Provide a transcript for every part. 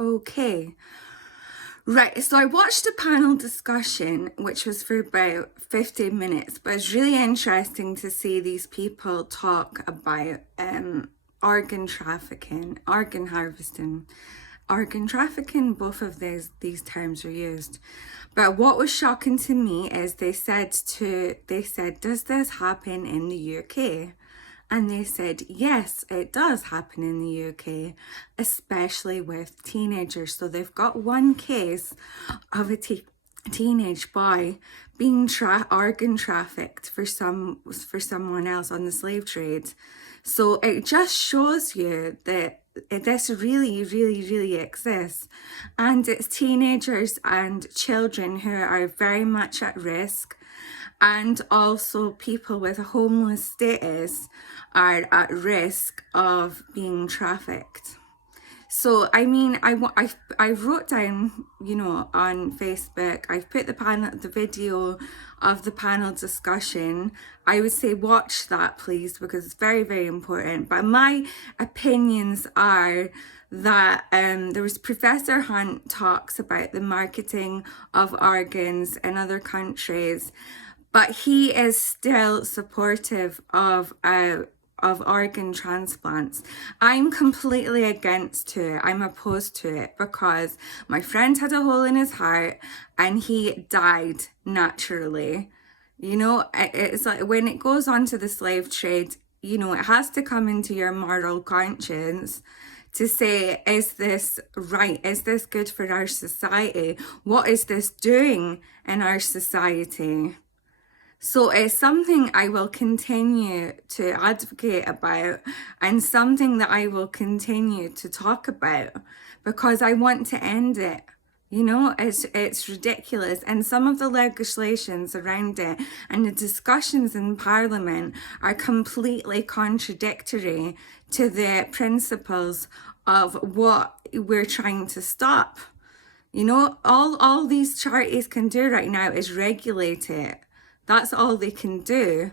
Okay. Right, so I watched a panel discussion which was for about 15 minutes, but it's really interesting to see these people talk about organ trafficking, organ harvesting, organ trafficking. Both of these terms are used. But what was shocking to me is they said, does this happen in the UK? And they said, yes, it does happen in the UK, especially with teenagers. So they've got one case of a teenage boy being organ trafficked for someone else on the slave trade. So it just shows you that this really, really, really exists. And it's teenagers and children who are very much at risk. And also people with a homeless status are at risk of being trafficked. So, I mean, I wrote down, on Facebook, I've put the video of the panel discussion. I would say watch that, please, because it's very, very important. But my opinions are that there was Professor Hunt talks about the marketing of organs in other countries, but he is still supportive of organ transplants. I'm completely against it. I'm opposed to it because my friend had a hole in his heart and he died naturally. It's like when it goes on to the slave trade, it has to come into your moral conscience to say, is this right? Is this good for our society? What is this doing in our society? So it's something I will continue to advocate about and something that I will continue to talk about because I want to end it. It's ridiculous. And some of the legislations around it and the discussions in Parliament are completely contradictory to the principles of what we're trying to stop. All these charities can do right now is regulate it. That's all they can do.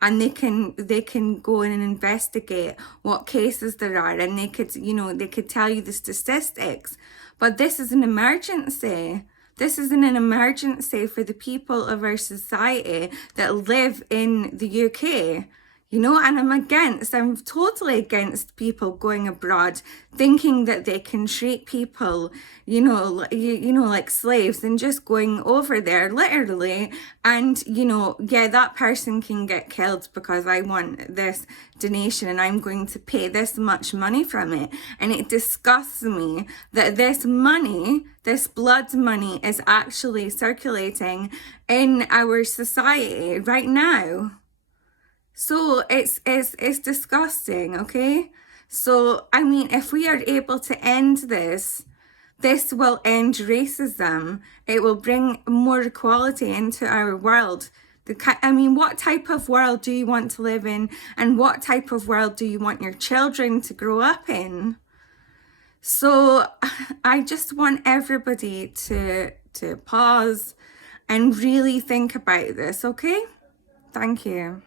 And they can go in and investigate what cases there are, and they could tell you the statistics. But this is an emergency. This isn't an emergency for the people of our society that live in the UK. And I'm totally against people going abroad thinking that they can treat people, like slaves and just going over there literally. And, that person can get killed because I want this donation and I'm going to pay this much money from it. And it disgusts me that this blood money is actually circulating in our society right now. So it's disgusting, okay? So, I mean, if we are able to end this will end racism. It will bring more equality into our world. What type of world do you want to live in? And what type of world do you want your children to grow up in? So I just want everybody to pause and really think about this, okay? Thank you.